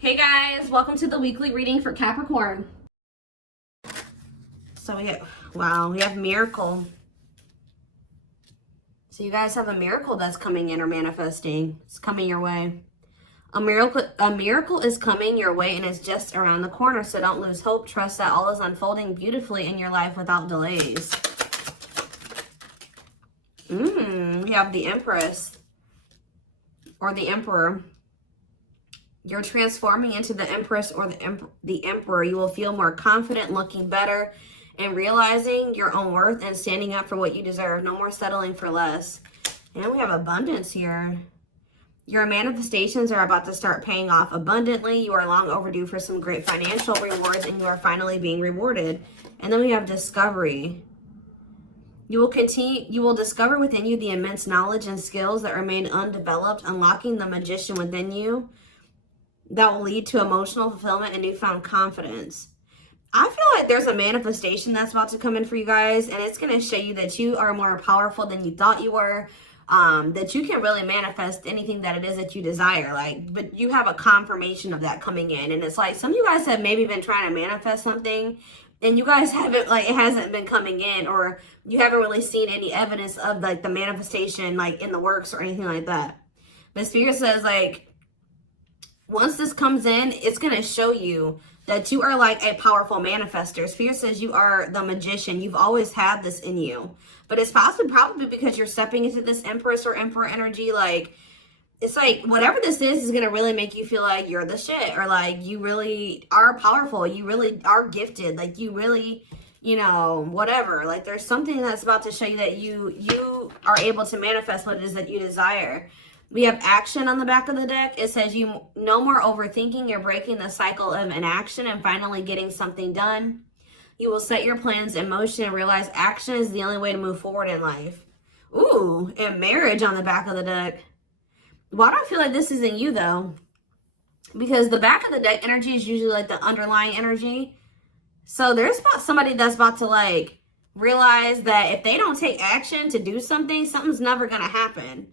Hey guys, welcome to the weekly reading for Capricorn. So we have Miracle. So you guys have a miracle that's coming in or manifesting. It's coming your way. A miracle is coming your way and it's just around the corner. So don't lose hope. Trust that all is unfolding beautifully in your life without delays. We have the Empress or the Emperor. You're transforming into the Empress or the Emperor. You will feel more confident, looking better, and realizing your own worth and standing up for what you deserve. No more settling for less. And we have abundance here. Your manifestations are about to start paying off abundantly. You are long overdue for some great financial rewards, and you are finally being rewarded. And then we have discovery. You will discover within you the immense knowledge and skills that remain undeveloped, unlocking the magician within you. That will lead to emotional fulfillment and newfound confidence. I feel like there's a manifestation that's about to come in for you guys, and it's going to show you that you are more powerful than you thought you were, that you can really manifest anything that it is that you desire. But you have a confirmation of that coming in, and it's like some of you guys have maybe been trying to manifest something, and you guys haven't, it hasn't been coming in, or you haven't really seen any evidence of the manifestation in the works or anything like that. But Spirit says once this comes in, it's going to show you that you are a powerful manifester. Spirit says you are the magician. You've always had this in you. But it's probably because you're stepping into this Empress or Emperor energy. It's whatever this is going to really make you feel like you're the shit. Or you really are powerful. You really are gifted. You really, whatever. There's something that's about to show you that you are able to manifest what it is that you desire. We have action on the back of the deck. It says you no more overthinking. You're breaking the cycle of inaction and finally getting something done. You will set your plans in motion and realize action is the only way to move forward in life. Ooh, and marriage on the back of the deck. Why do I feel like this isn't you though? Because the back of the deck energy is usually the underlying energy. So there's somebody that's about to realize that if they don't take action to do something, something's never going to happen.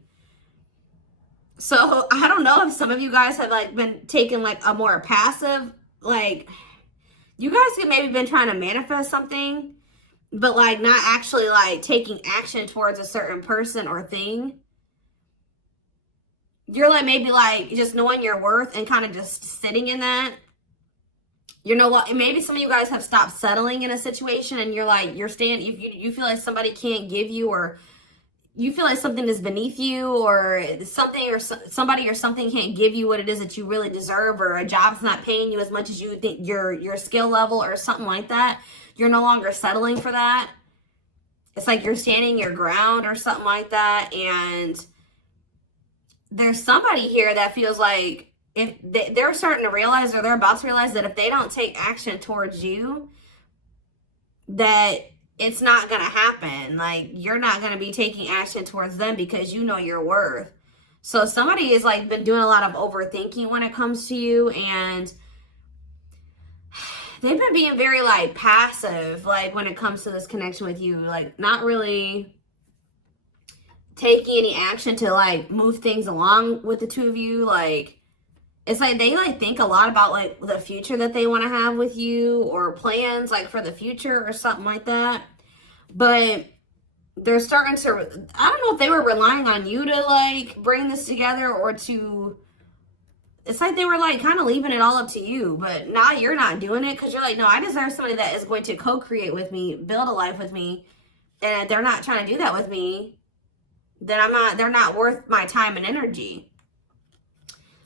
So I don't know if some of you guys have been taking a more passive, you guys have maybe been trying to manifest something, but not actually taking action towards a certain person or thing. You're maybe just knowing your worth and kind of just sitting in that. You know what? Maybe some of you guys have stopped settling in a situation and you're staying, you feel like somebody can't give you, or you feel like something is beneath you, or something or somebody or something can't give you what it is that you really deserve, or a job's not paying you as much as you think your skill level or something like that. You're no longer settling for that. It's you're standing your ground or something like that. And there's somebody here that feels like if they're starting to realize, or they're about to realize, that if they don't take action towards you, that it's not going to happen. You're not going to be taking action towards them because you know your worth. So somebody has been doing a lot of overthinking when it comes to you, and they've been being very passive when it comes to this connection with you, not really taking any action to move things along with the two of you. It's they think a lot about the future that they want to have with you, or plans for the future or something like that. But they're starting to, I don't know if they were relying on you to bring this together, or to, it's they were kind of leaving it all up to you. But now you're not doing it because you're no, I deserve somebody that is going to co-create with me, build a life with me. And if they're not trying to do that with me, then they're not worth my time and energy.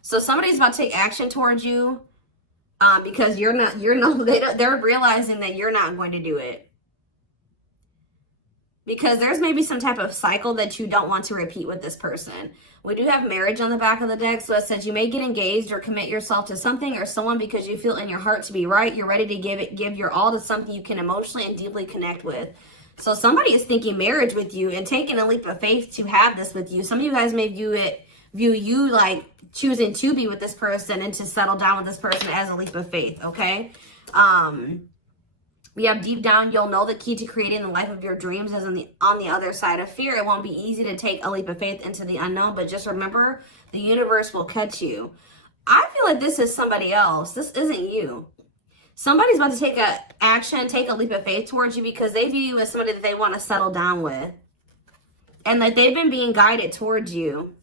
So somebody's about to take action towards you because they're realizing that you're not going to do it. Because there's maybe some type of cycle that you don't want to repeat with this person. We do have marriage on the back of the deck. So it says you may get engaged or commit yourself to something or someone because you feel in your heart to be right. You're ready to give your all to something you can emotionally and deeply connect with. So somebody is thinking marriage with you and taking a leap of faith to have this with you. Some of you guys may view you choosing to be with this person and to settle down with this person as a leap of faith, okay? We have deep down, you'll know the key to creating the life of your dreams is on the other side of fear. It won't be easy to take a leap of faith into the unknown, but just remember, the universe will catch you. I feel like this is somebody else. This isn't you. Somebody's about to take a action, take a leap of faith towards you because they view you as somebody that they want to settle down with. And that they've been being guided towards you.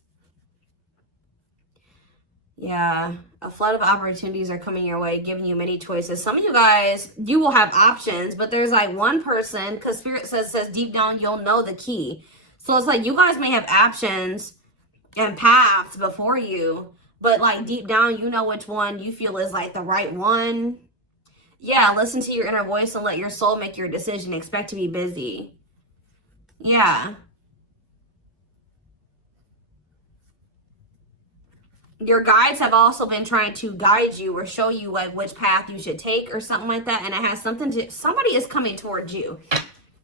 Yeah, a flood of opportunities are coming your way, giving you many choices. Some of you guys, you will have options, but there's like one person, because Spirit says deep down, you'll know the key. So it's like you guys may have options and paths before you, but like deep down, you know which one you feel is like the right one. Yeah, listen to your inner voice and let your soul make your decision. Expect to be busy. Yeah. Your guides have also been trying to guide you or show you like which path you should take or something like that. And it has something to, somebody is coming towards you.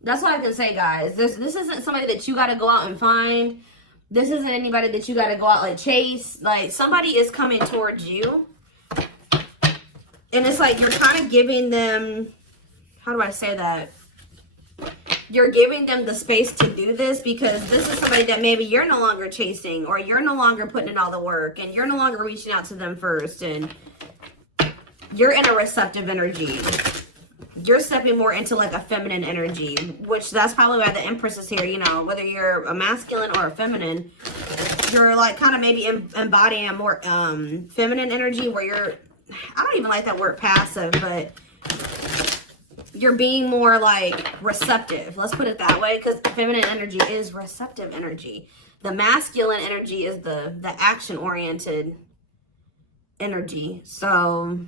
That's what I can say, guys. This isn't somebody that you got to go out and find. This isn't anybody that you got to go out and chase. Like, somebody is coming towards you. And it's like you're kind of giving them, how do I say that? You're giving them the space to do this because this is somebody that maybe you're no longer chasing, or you're no longer putting in all the work, and you're no longer reaching out to them first, and you're in a receptive energy. You're stepping more into like a feminine energy, which that's probably why the Empress is here. You know, whether you're a masculine or a feminine, you're like kind of maybe embodying a more feminine energy where you're, I don't even like that word passive, but you're being more like receptive. Let's put it that way, because feminine energy is receptive energy. The masculine energy is the action-oriented energy. So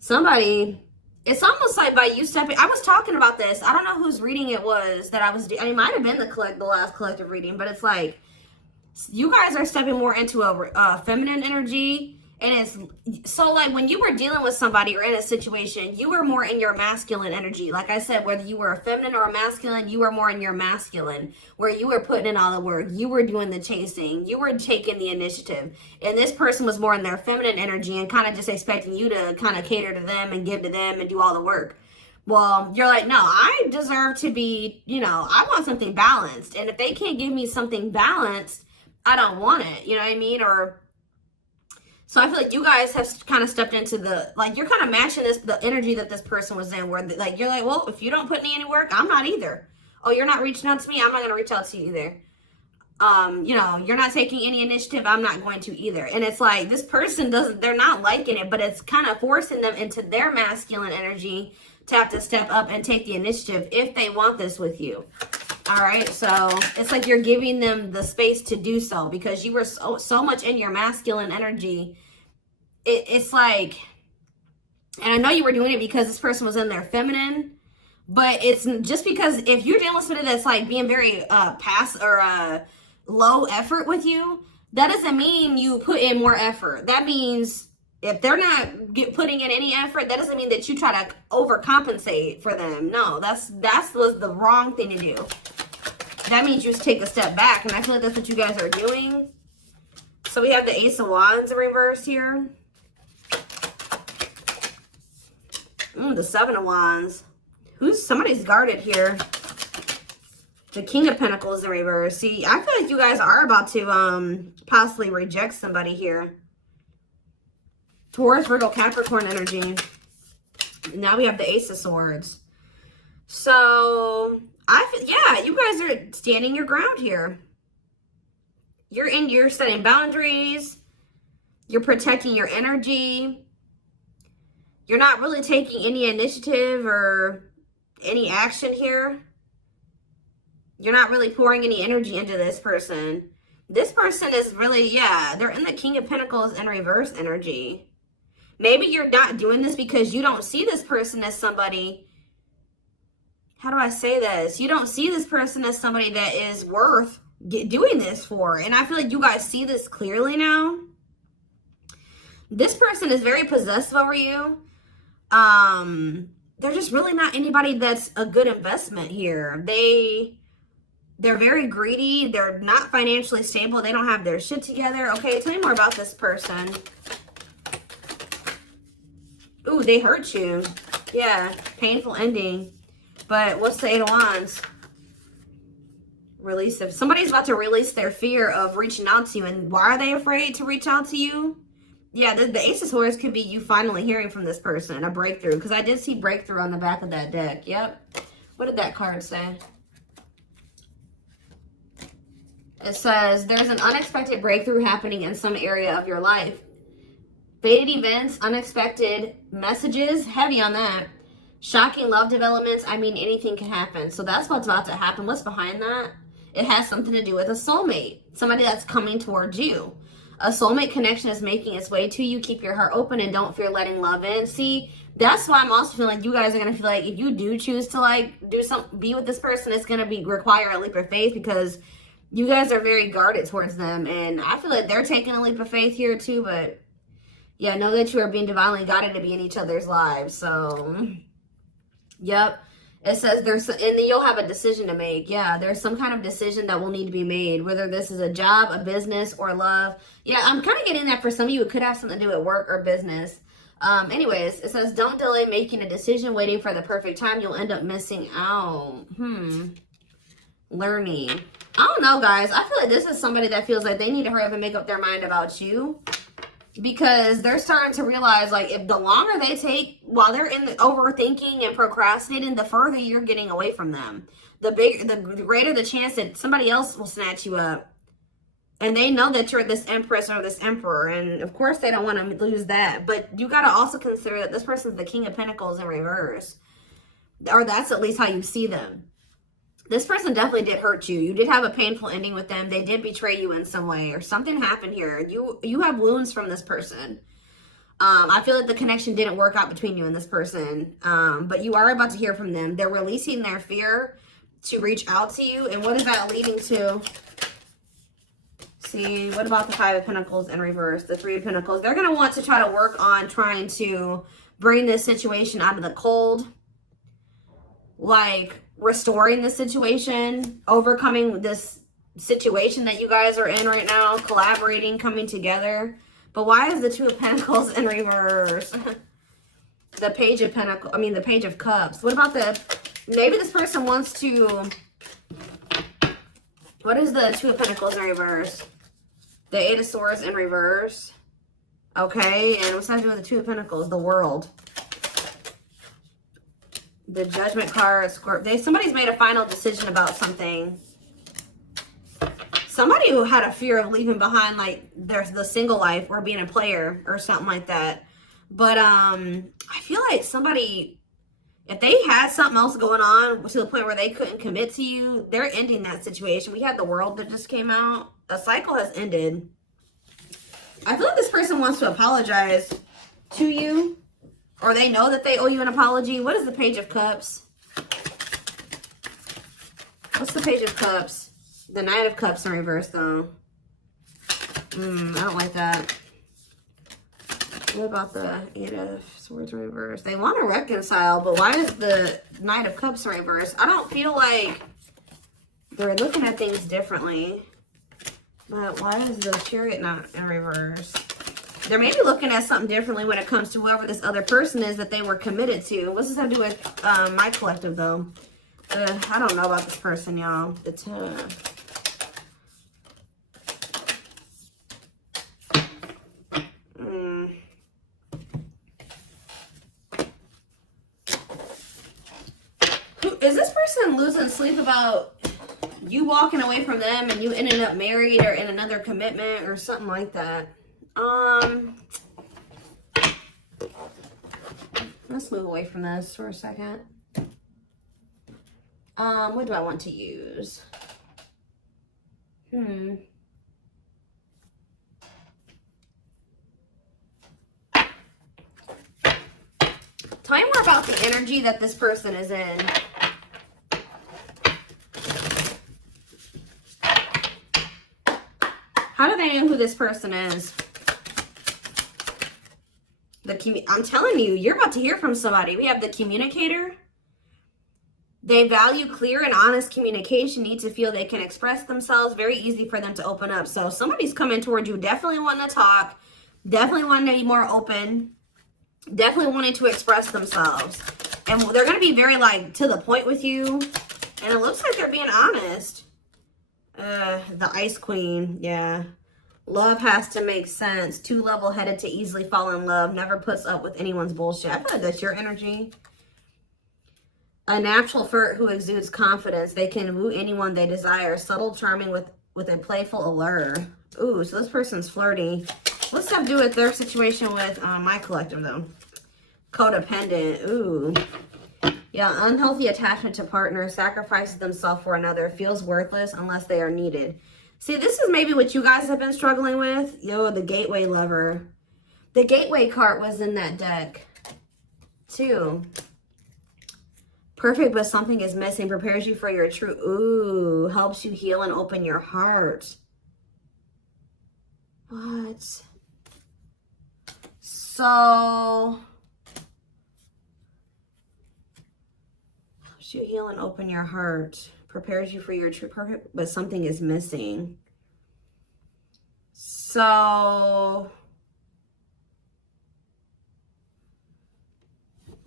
somebody, it's almost like by you stepping, I was talking about this. I don't know whose reading it was that I was, it might have been the last collective reading, but it's like you guys are stepping more into a feminine energy. And it's so like when you were dealing with somebody or in a situation, you were more in your masculine energy. Like I said, whether you were a feminine or a masculine, you were more in your masculine, where you were putting in all the work. You were doing the chasing. You were taking the initiative. And this person was more in their feminine energy and kind of just expecting you to kind of cater to them and give to them and do all the work. Well, you're like, no, I deserve to be, you know, I want something balanced. And if they can't give me something balanced, I don't want it. You know what I mean? Or so I feel like you guys have kind of stepped into the, like, you're kind of matching the energy that this person was in, where like, you're like, well, if you don't put in any work, I'm not either. Oh, you're not reaching out to me, I'm not going to reach out to you either. You know, you're not taking any initiative, I'm not going to either. And it's like, this person they're not liking it, but it's kind of forcing them into their masculine energy to have to step up and take the initiative if they want this with you. All right, so it's like you're giving them the space to do so because you were so much in your masculine energy. It's like, and I know you were doing it because this person was in their feminine, but it's just because if you're dealing with somebody that's like being very low effort with you, that doesn't mean you put in more effort. That means if they're not putting in any effort, that doesn't mean that you try to overcompensate for them. No, that was the wrong thing to do. That means you just take a step back, and I feel like that's what you guys are doing. So we have the Ace of Wands in reverse here. The Seven of Wands. Somebody's guarded here. The King of Pentacles in reverse. See, I feel like you guys are about to possibly reject somebody here. Taurus, Virgo, Capricorn energy. Now we have the Ace of Swords. So yeah, you guys are standing your ground here. You're setting boundaries. You're protecting your energy. You're not really taking any initiative or any action here. You're not really pouring any energy into this person. This person is really, yeah, they're in the King of Pentacles in reverse energy. Maybe you're not doing this because you don't see this person as somebody, how do I say this? You don't see this person as somebody that is worth doing this for. And I feel like you guys see this clearly now. This person is very possessive over you. They're just really not anybody that's a good investment here. They're very greedy. They're not financially stable. They don't have their shit together. Okay, tell me more about this person. Ooh, they hurt you. Yeah, painful ending. But what's the Eight of Wands? Release of somebody's about to release their fear of reaching out to you. And why are they afraid to reach out to you? Yeah, the Ace of Swords could be you finally hearing from this person, a breakthrough. Because I did see breakthrough on the back of that deck. Yep. What did that card say? It says, there's an unexpected breakthrough happening in some area of your life. Fated events, unexpected messages, heavy on that. Shocking love developments, I mean, anything can happen. So that's what's about to happen. What's behind that? It has something to do with a soulmate. Somebody that's coming towards you. A soulmate connection is making its way to you. Keep your heart open and don't fear letting love in. See, that's why I'm also feeling like you guys are going to feel like if you do choose to like do something, be with this person, it's going to require a leap of faith because you guys are very guarded towards them. And I feel like they're taking a leap of faith here too. But yeah, know that you are being divinely guided to be in each other's lives. So, yep. It says there's, and then you'll have a decision to make. Yeah, there's some kind of decision that will need to be made, whether this is a job, a business, or love. Yeah, I'm kind of getting that for some of you. It could have something to do with work or business. Anyways, it says don't delay making a decision, waiting for the perfect time. You'll end up missing out. Learning. I don't know, guys. I feel like this is somebody that feels like they need to hurry up and make up their mind about you. Because they're starting to realize, like, if the longer they take while they're in the overthinking and procrastinating, the further you're getting away from them. The greater the chance that somebody else will snatch you up. And they know that you're this empress or this emperor. And, of course, they don't want to lose that. But you got to also consider that this person's the King of Pentacles in reverse. Or that's at least how you see them. This person definitely did hurt you. You did have a painful ending with them. They did betray you in some way or something happened here. You have wounds from this person. I feel like the connection didn't work out between you and this person. But you are about to hear from them. They're releasing their fear to reach out to you. And what is that leading to? See, what about the Five of Pentacles in reverse? The Three of Pentacles. They're going to want to try to work on trying to bring this situation out of the cold. Like restoring the situation, overcoming this situation that you guys are in right now, collaborating, coming together. But why is the Two of Pentacles in reverse? The Page of Pentacles, I mean the Page of Cups. What about maybe this person wants to, what is the Two of Pentacles in reverse? The Eight of Swords in reverse. Okay, and what's that to do with the Two of Pentacles? The World. The Judgment card, Scorpio. Somebody's made a final decision about something. Somebody who had a fear of leaving behind, like, there's the single life or being a player or something like that. But I feel like somebody, if they had something else going on to the point where they couldn't commit to you, they're ending that situation. We had the World that just came out. A cycle has ended. I feel like this person wants to apologize to you. Or they know that they owe you an apology. What is the Page of Cups? What's the Page of Cups? The Knight of Cups in reverse, though. I don't like that. What about the Eight of Swords in reverse? They want to reconcile, but why is the Knight of Cups in reverse? I don't feel like they're looking at things differently. But why is the Chariot not in reverse? They're maybe looking at something differently when it comes to whoever this other person is that they were committed to. What's this have to do with my collective, though? I don't know about this person, y'all. Is this person losing sleep about you walking away from them and you ending up married or in another commitment or something like that? Let's move away from this for a second. What do I want to use? Tell me more about the energy that this person is in. How do they know who this person is? I'm telling you, you're about to hear from somebody. We have the Communicator. They value clear and honest communication, need to feel they can express themselves. Very easy for them to open up. So somebody's coming toward you, definitely wanting to talk, definitely wanting to be more open, definitely wanting to express themselves. And they're going to be very, like, to the point with you. And it looks like they're being honest. The Ice Queen, yeah. Love has to make sense. Too level-headed to easily fall in love. Never puts up with anyone's bullshit. I feel like that's your energy. A natural flirt who exudes confidence. They can woo anyone they desire. Subtle, charming with a playful allure. Ooh, so this person's flirty. What's that do with their situation with my collective, though? Codependent. Ooh. Yeah, unhealthy attachment to partner. Sacrifices themselves for another. Feels worthless unless they are needed. See, this is maybe what you guys have been struggling with. Yo, the gateway lover. The gateway card was in that deck, too. Perfect, but something is missing. Prepares you for your true... Ooh, helps you heal and open your heart. What? So... helps you heal and open your heart. Prepares you for your true... Perfect, but something is missing. So...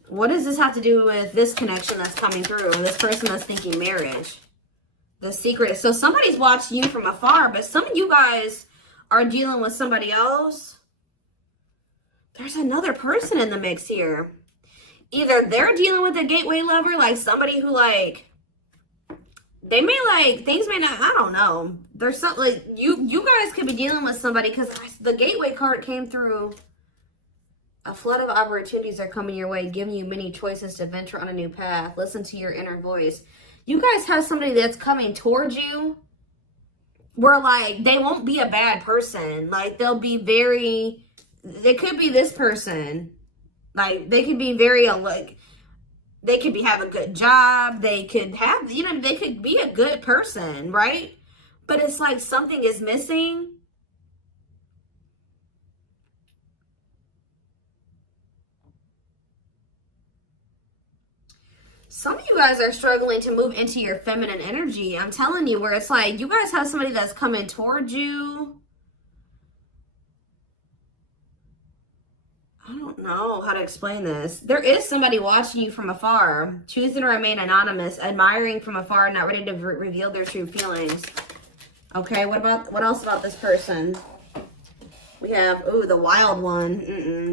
what does this have to do with this connection that's coming through? This person that's thinking marriage. The secret. So somebody's watching you from afar, but some of you guys are dealing with somebody else. There's another person in the mix here. Either they're dealing with a gateway lover, like somebody who like, they may like, things may not, I don't know. There's something like, you guys could be dealing with somebody because the gateway card came through. A flood of opportunities are coming your way, giving you many choices to venture on a new path. Listen to your inner voice. You guys have somebody that's coming towards you where, like, they won't be a bad person. Like, they'll be very... they could be this person. Like, they could be very, like... they could have a good job. They could have... you know, they could be a good person, right? But it's like something is missing. Some of you guys are struggling to move into your feminine energy. I'm telling you, where it's like you guys have somebody that's coming towards you. I don't know how to explain this. There is somebody watching you from afar, choosing to remain anonymous, admiring from afar, not ready to reveal their true feelings. Okay, what else about this person? We have, ooh, the wild one.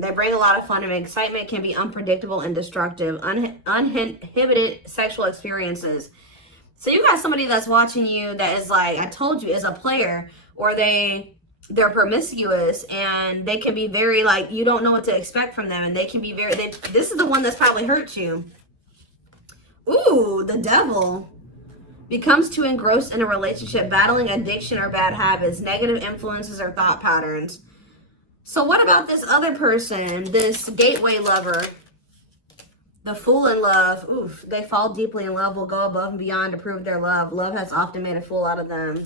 They bring a lot of fun and excitement, can be unpredictable and destructive. Uninhibited sexual experiences. So you got somebody that's watching you that is like, I told you, is a player. Or they're promiscuous and they can be very like, you don't know what to expect from them. And they can be very, this is the one that's probably hurt you. Ooh, the devil. Becomes too engrossed in a relationship, battling addiction or bad habits, negative influences or thought patterns. So what about this other person, this gateway lover, the fool in love? Oof, they fall deeply in love, will go above and beyond to prove their love. Love has often made a fool out of them.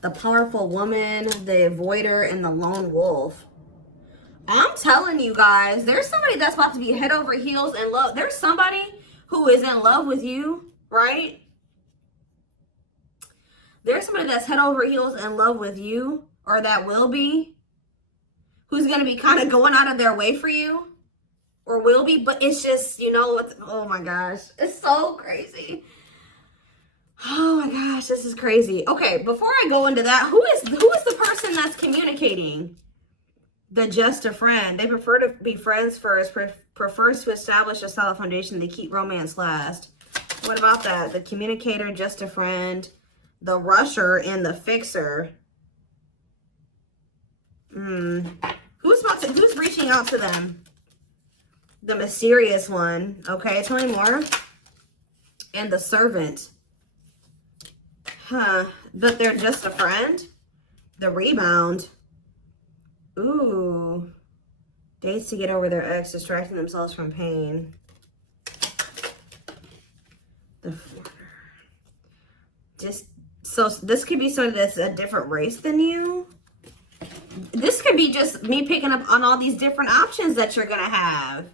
The powerful woman, the avoider, and the lone wolf. I'm telling you guys, there's somebody that's about to be head over heels in love. There's somebody who is in love with you, right? There's somebody that's head over heels in love with you, or that will be, who's going to be kind of going out of their way for you, or will be, but it's just, you know, oh my gosh, it's so crazy. Oh my gosh, this is crazy. Okay, before I go into that, who is the person that's communicating? The just a friend. They prefer to be friends first, prefers to establish a solid foundation. They keep romance last. What about that? The communicator, just a friend, the rusher, and the fixer. Who's reaching out to them? The mysterious one. Okay, tell me more. And the servant. Huh. But they're just a friend. The rebound. Ooh. Dates to get over their ex, distracting themselves from pain. The foreigner. So this could be somebody that's a different race than you. This could be just me picking up on all these different options that you're going to have.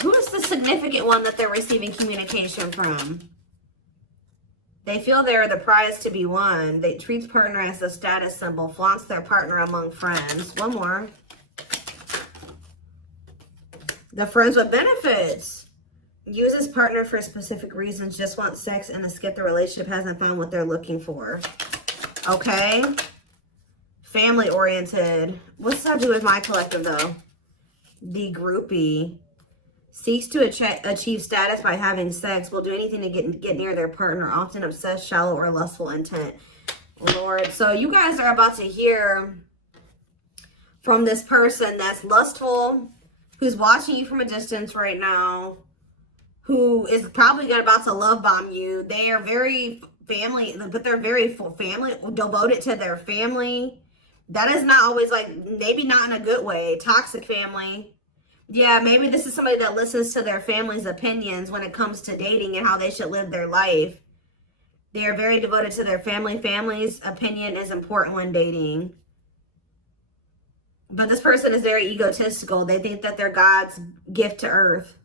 Who is the significant one that they're receiving communication from? They feel they're the prize to be won. They treat partner as a status symbol, flaunts their partner among friends. One more. The friends with benefits. Uses partner for specific reasons, just wants sex and to skip the relationship, hasn't found what they're looking for. Okay. Family oriented. What's that do with my collective though? The groupie. Seeks to achieve status by having sex. Will do anything to get near their partner. Often obsessed, shallow, or lustful intent. Lord. So you guys are about to hear from this person that's lustful, who's watching you from a distance right now, who is probably about to love bomb you. They are very family, but they're very family, devoted to their family. That is not always like, maybe not in a good way. Toxic family. Yeah, maybe this is somebody that listens to their family's opinions when it comes to dating and how they should live their life. They are very devoted to their family. Family's opinion is important when dating. But this person is very egotistical. They think that they're God's gift to earth.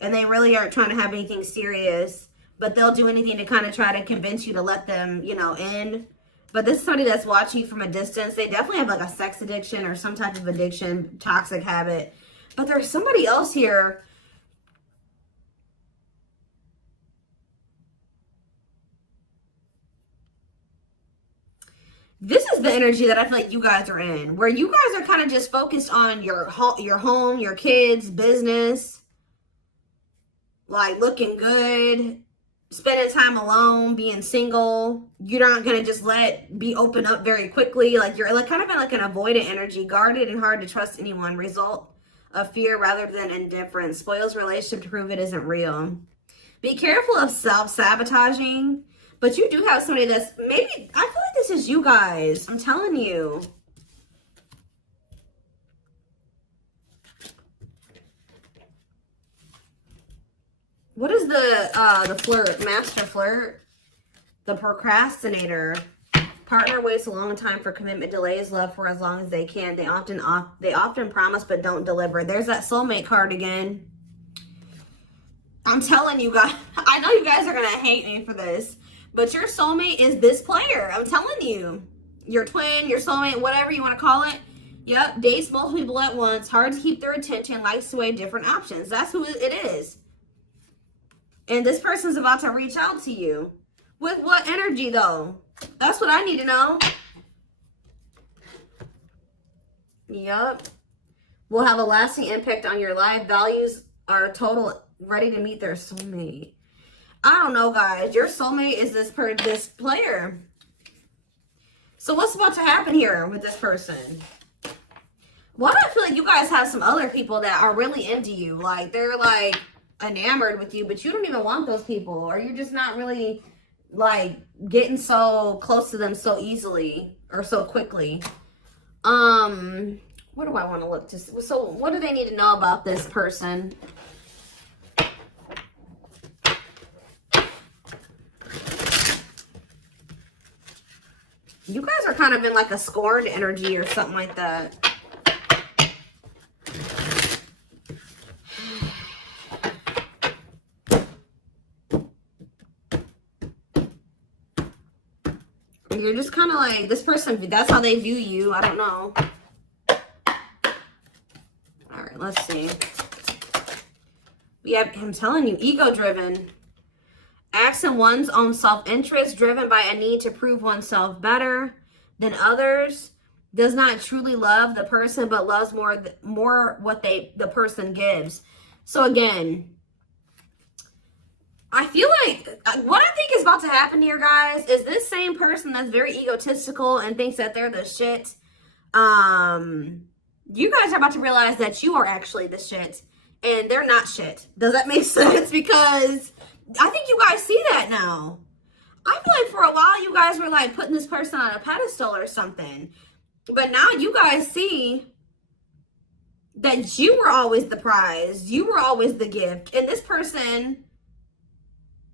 And they really aren't trying to have anything serious. But they'll do anything to kind of try to convince you to let them, you know, in. But this is somebody that's watching you from a distance. They definitely have like a sex addiction or some type of addiction, toxic habit. But there's somebody else here. This is the energy that I feel like you guys are in, where you guys are kind of just focused on your home, your kids, business, like looking good, spending time alone, being single. You're not going to just be open up very quickly. Like you're like kind of in like an avoidant energy, guarded and hard to trust anyone. Result of fear rather than indifference. Spoils relationship to prove it isn't real. Be careful of self-sabotaging. But you do have somebody that's maybe, I feel like this is you guys. I'm telling you. What is the flirt? Master flirt? The procrastinator. Partner waits a long time for commitment, delays love for as long as they can. They often promise but don't deliver. There's that soulmate card again. I'm telling you guys, I know you guys are going to hate me for this. But your soulmate is this player. I'm telling you. Your twin, your soulmate, whatever you want to call it. Yep. Dates multiple people at once. Hard to keep their attention. Likes to weigh different options. That's who it is. And this person's about to reach out to you. With what energy, though? That's what I need to know. Yep. Will have a lasting impact on your life. Values are total, ready to meet their soulmate. I don't know, guys. Your soulmate is this player. So what's about to happen here with this person? Why do I feel like you guys have some other people that are really into you? Like, they're, like, enamored with you, but you don't even want those people. Or you're just not really, like, getting so close to them so easily or so quickly. What do I want to look to see? So what do they need to know about this person? You guys are kind of in like a scorned energy or something like that. You're just kind of like, this person, that's how they view you. I don't know. All right, let's see. Yeah, I'm telling you, ego-driven. Acts in one's own self-interest, driven by a need to prove oneself better than others, does not truly love the person, but loves more what the person gives. So again, I feel like what I think is about to happen here, guys, is this same person that's very egotistical and thinks that they're the shit. You guys are about to realize that you are actually the shit, and they're not shit. Does that make sense? Because I think you guys see that now. I feel like for a while you guys were like putting this person on a pedestal or something. But now you guys see that you were always the prize. You were always the gift. And this person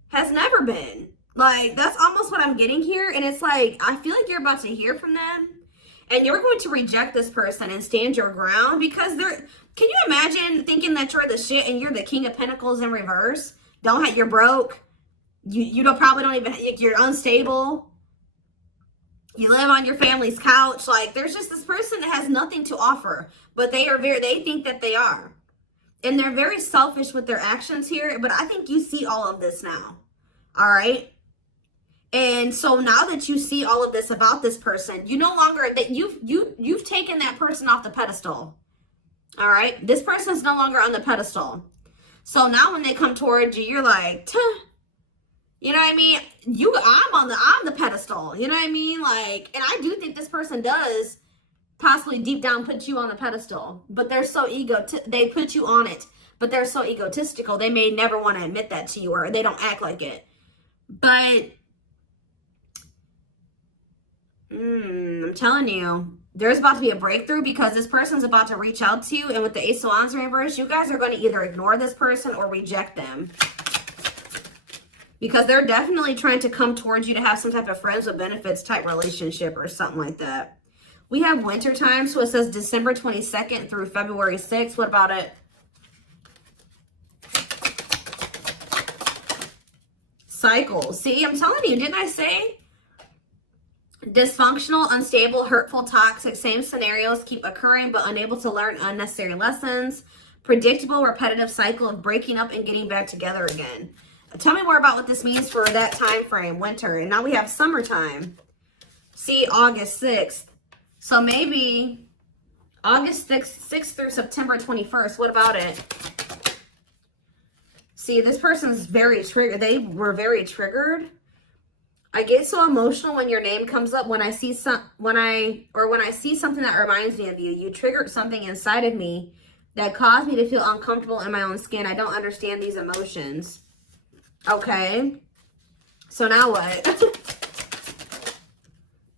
has never been. Like, that's almost what I'm getting here. And it's like, I feel like you're about to hear from them. And you're going to reject this person and stand your ground. Because they're, can you imagine thinking that you're the shit and you're the King of Pentacles in reverse? You're broke. You probably don't even, you're unstable. You live on your family's couch. Like, there's just this person that has nothing to offer, but they think that they are. And they're very selfish with their actions here, but I think you see all of this now. All right? And so now that you see all of this about this person, you no longer, that you've taken that person off the pedestal. All right? This person's no longer on the pedestal. So now when they come towards you, you're like, tuh. You know what I mean? I'm the pedestal. You know what I mean? Like, and I do think this person does possibly deep down put you on the pedestal, but they're so they put you on it, but they're so egotistical, they may never want to admit that to you, or they don't act like it. But I'm telling you, there's about to be a breakthrough, because this person's about to reach out to you, and with the Ace of Wands reverse, you guys are going to either ignore this person or reject them, because they're definitely trying to come towards you to have some type of friends with benefits type relationship or something like that. We have winter time, so it says December 22nd through February 6th. What about it? Cycles. See, I'm telling you, didn't I say? Dysfunctional, unstable, hurtful, toxic, same scenarios keep occurring but unable to learn unnecessary lessons. Predictable, repetitive cycle of breaking up and getting back together again. Tell me more about what this means for that time frame, winter. And now we have summertime. See, August 6th. So maybe August 6th through September 21st. What about it? See, this person's very triggered. They were very triggered. I get so emotional when your name comes up. When I see something that reminds me of you. You triggered something inside of me that caused me to feel uncomfortable in my own skin. I don't understand these emotions. Okay. So now what?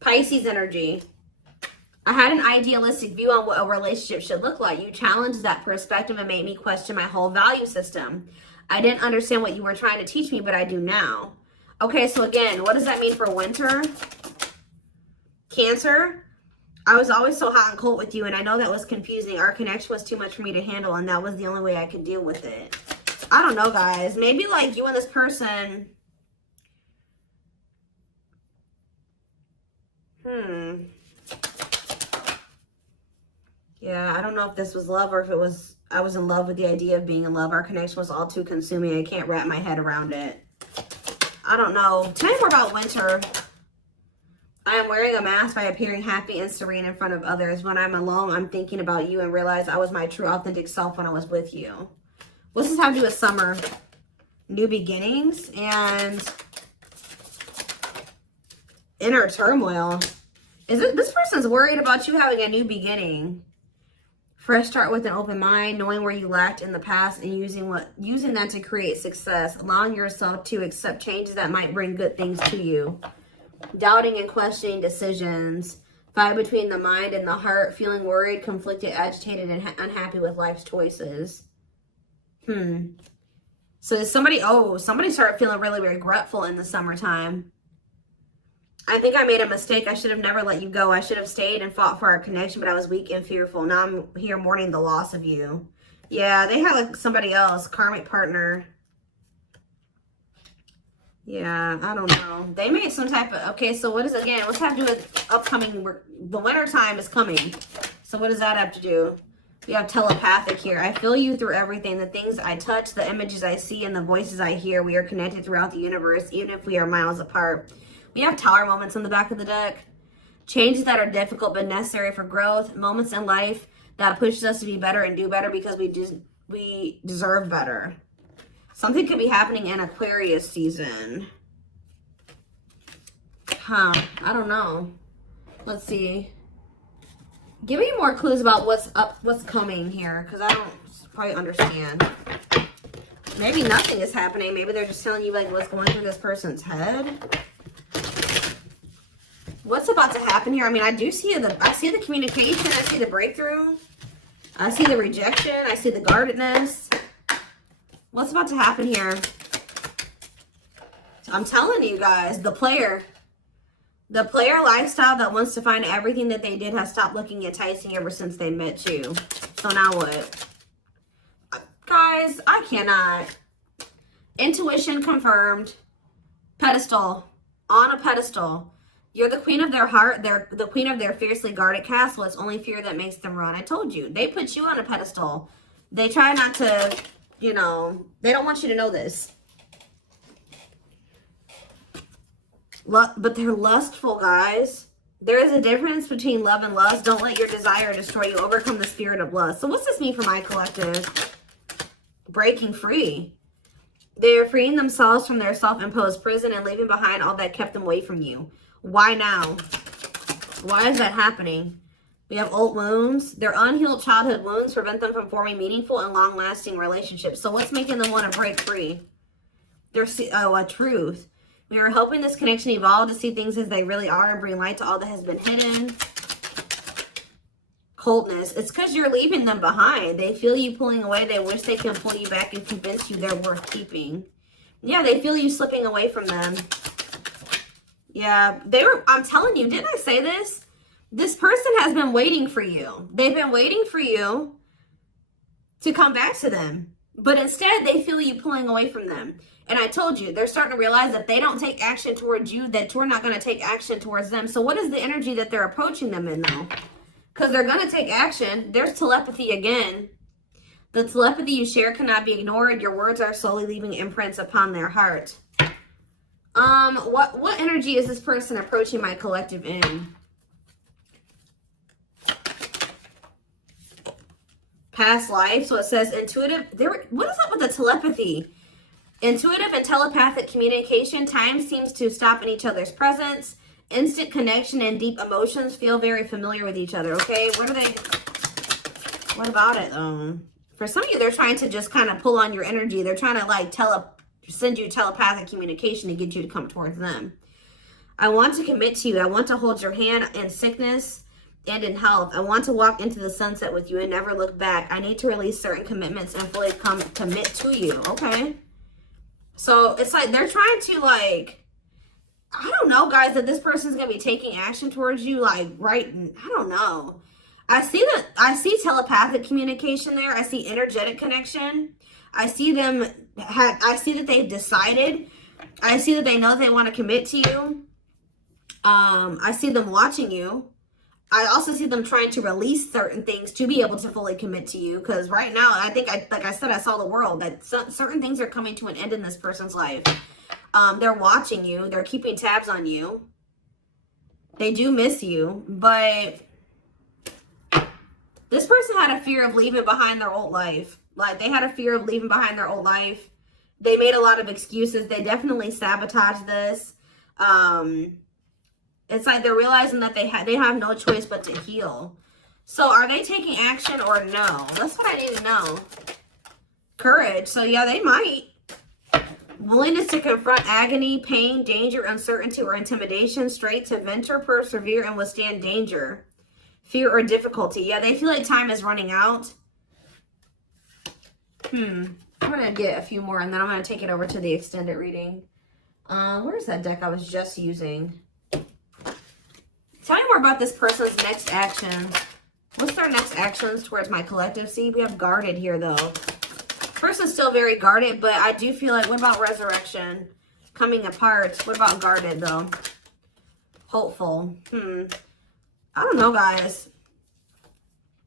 Pisces energy. I had an idealistic view on what a relationship should look like. You challenged that perspective and made me question my whole value system. I didn't understand what you were trying to teach me, but I do now. Okay, so again, what does that mean for winter? Cancer. I was always so hot and cold with you, and I know that was confusing. Our connection was too much for me to handle, and that was the only way I could deal with it. I don't know, guys. Maybe like you and this person. Yeah, I don't know if this was love or if it was, I was in love with the idea of being in love. Our connection was all too consuming. I can't wrap my head around it. I don't know. Tell me more about winter. I am wearing a mask by appearing happy and serene in front of others. When I'm alone, I'm thinking about you and realize I was my true authentic self when I was with you. What's this have to do with summer? New beginnings and inner turmoil. Is it this person's worried about you having a new beginning? Fresh start with an open mind, knowing where you lacked in the past and using that to create success. Allowing yourself to accept changes that might bring good things to you. Doubting and questioning decisions. Fight between the mind and the heart. Feeling worried, conflicted, agitated, and unhappy with life's choices. So somebody started feeling really regretful in the summertime. I think I made a mistake. I should have never let you go. I should have stayed and fought for our connection, but I was weak and fearful. Now I'm here mourning the loss of you. Yeah, they had like somebody else, karmic partner. Yeah, I don't know. They made some type of, okay, so what is, again, what's that have to do with upcoming, the winter time is coming. So what does that have to do? We have telepathic here. I feel you through everything. The things I touch, the images I see, and the voices I hear. We are connected throughout the universe, even if we are miles apart. We have tower moments on the back of the deck. Changes that are difficult but necessary for growth. Moments in life that pushes us to be better and do better because we deserve better. Something could be happening in Aquarius season. I don't know. Let's see. Give me more clues about what's coming here, because I don't quite understand. Maybe nothing is happening. Maybe they're just telling you like what's going through this person's head. What's about to happen here? I mean, I see the communication. I see the breakthrough. I see the rejection. I see the guardedness. What's about to happen here? I'm telling you guys, the player lifestyle that wants to find everything that they did has stopped looking enticing ever since they met you. So now what? Guys, I cannot. Intuition confirmed. Pedestal. On a pedestal. You're the queen of their heart. They're the queen of their fiercely guarded castle. It's only fear that makes them run. I told you. They put you on a pedestal. They try not to, you know, they don't want you to know this. But they're lustful, guys. There is a difference between love and lust. Don't let your desire destroy you. Overcome the spirit of lust. So what's this mean for my collective? Breaking free. They are freeing themselves from their self-imposed prison and leaving behind all that kept them away from you. Why now? Why is that happening? We have old wounds. Their unhealed childhood wounds prevent them from forming meaningful and long-lasting relationships. So what's making them want to break free? There's a truth. We are helping this connection evolve to see things as they really are and bring light to all that has been hidden. Coldness. It's because you're leaving them behind. They feel you pulling away. They wish they can pull you back and convince you they're worth keeping. Yeah, they feel you slipping away from them. Yeah, I'm telling you, didn't I say this? This person has been waiting for you. They've been waiting for you to come back to them. But instead, they feel you pulling away from them. And I told you, they're starting to realize that they don't take action towards you, that you're not going to take action towards them. So what is the energy that they're approaching them in, though? Because they're going to take action. There's telepathy again. The telepathy you share cannot be ignored. Your words are slowly leaving imprints upon their heart. What energy is this person approaching my collective in? Past life. So it says intuitive. What is up with the telepathy? Intuitive and telepathic communication. Time seems to stop in each other's presence. Instant connection and deep emotions. Feel very familiar with each other. Okay, what about it? For some of you, they're trying to just kind of pull on your energy. They're trying to like send you telepathic communication to get you to come towards them. I want to commit to you. I want to hold your hand in sickness and in health. I want to walk into the sunset with you and never look back. I need to release certain commitments and fully commit to you. Okay. So it's like they're trying to like, I don't know, guys, that this person's going to be taking action towards you. Like, right. I don't know. I see telepathic communication there. I see energetic connection. I see that they've decided. I see that they know they want to commit to you. I see them watching you. I also see them trying to release certain things to be able to fully commit to you. Because right now, I think, like I said, I saw the world. That certain things are coming to an end in this person's life. They're watching you. They're keeping tabs on you. They do miss you. But this person had a fear of leaving behind their old life. Like, they had a fear of leaving behind their old life. They made a lot of excuses. They definitely sabotaged this. It's like they're realizing that they have no choice but to heal. So are they taking action or no? That's what I need to know. Courage. So yeah, they might. Willingness to confront agony, pain, danger, uncertainty, or intimidation. Straight to venture, persevere, and withstand danger. Fear or difficulty. Yeah, they feel like time is running out. I'm going to get a few more and then I'm going to take it over to the extended reading. Where's that deck I was just using? Tell me more about this person's next action. What's their next actions towards my collective? See, we have guarded here, though. Person's still very guarded, but I do feel like, what about resurrection? Coming apart. What about guarded, though? Hopeful. I don't know, guys.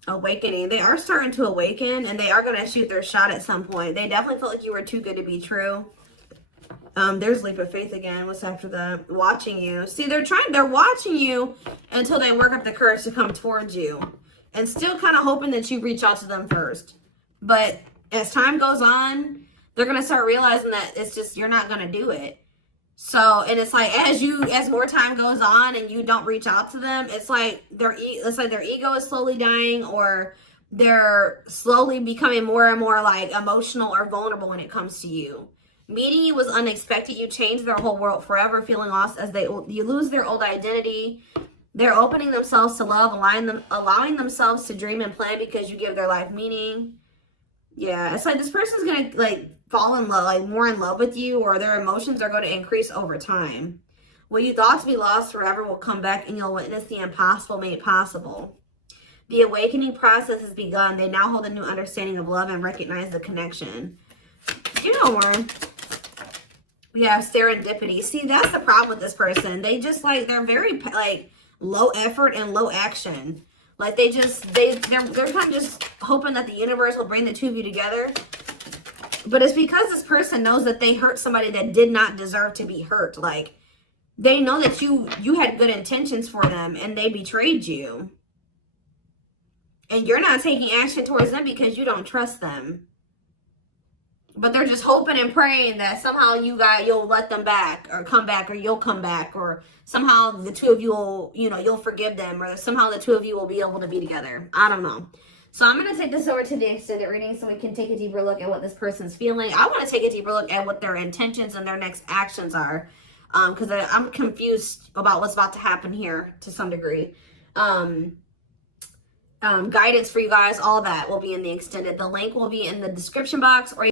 Awakening. They are starting to awaken, and they are going to shoot their shot at some point. They definitely felt like you were too good to be true. There's leap of faith again. What's after that? Watching you. See, they're watching you until they work up the courage to come towards you. And still kind of hoping that you reach out to them first. But as time goes on, they're going to start realizing that it's just, you're not going to do it. So, and it's like, as more time goes on and you don't reach out to them, it's like their ego is slowly dying, or they're slowly becoming more and more like emotional or vulnerable when it comes to you. Meeting you was unexpected. You changed their whole world forever, feeling lost as you lose their old identity. They're opening themselves to love, allowing themselves to dream and plan because you give their life meaning. Yeah, it's like this person's going to like fall in love, like more in love with you, or their emotions are going to increase over time. What you thought to be lost forever will come back and you'll witness the impossible made possible. The awakening process has begun. They now hold a new understanding of love and recognize the connection. You know more. We have serendipity. See, that's the problem with this person. They just like, they're very like low effort and low action. Like they're kind of just hoping that the universe will bring the two of you together. But it's because this person knows that they hurt somebody that did not deserve to be hurt. Like, they know that you had good intentions for them and they betrayed you. And you're not taking action towards them because you don't trust them. But they're just hoping and praying that somehow you'll let them back or come back, or you'll come back, or somehow the two of you will, you'll forgive them, or somehow the two of you will be able to be together. I don't know. So I'm going to take this over to the extended reading so we can take a deeper look at what this person's feeling. I want to take a deeper look at what their intentions and their next actions are. Because I'm confused about what's about to happen here to some degree. Guidance for you guys, all that will be in the extended. The link will be in the description box, or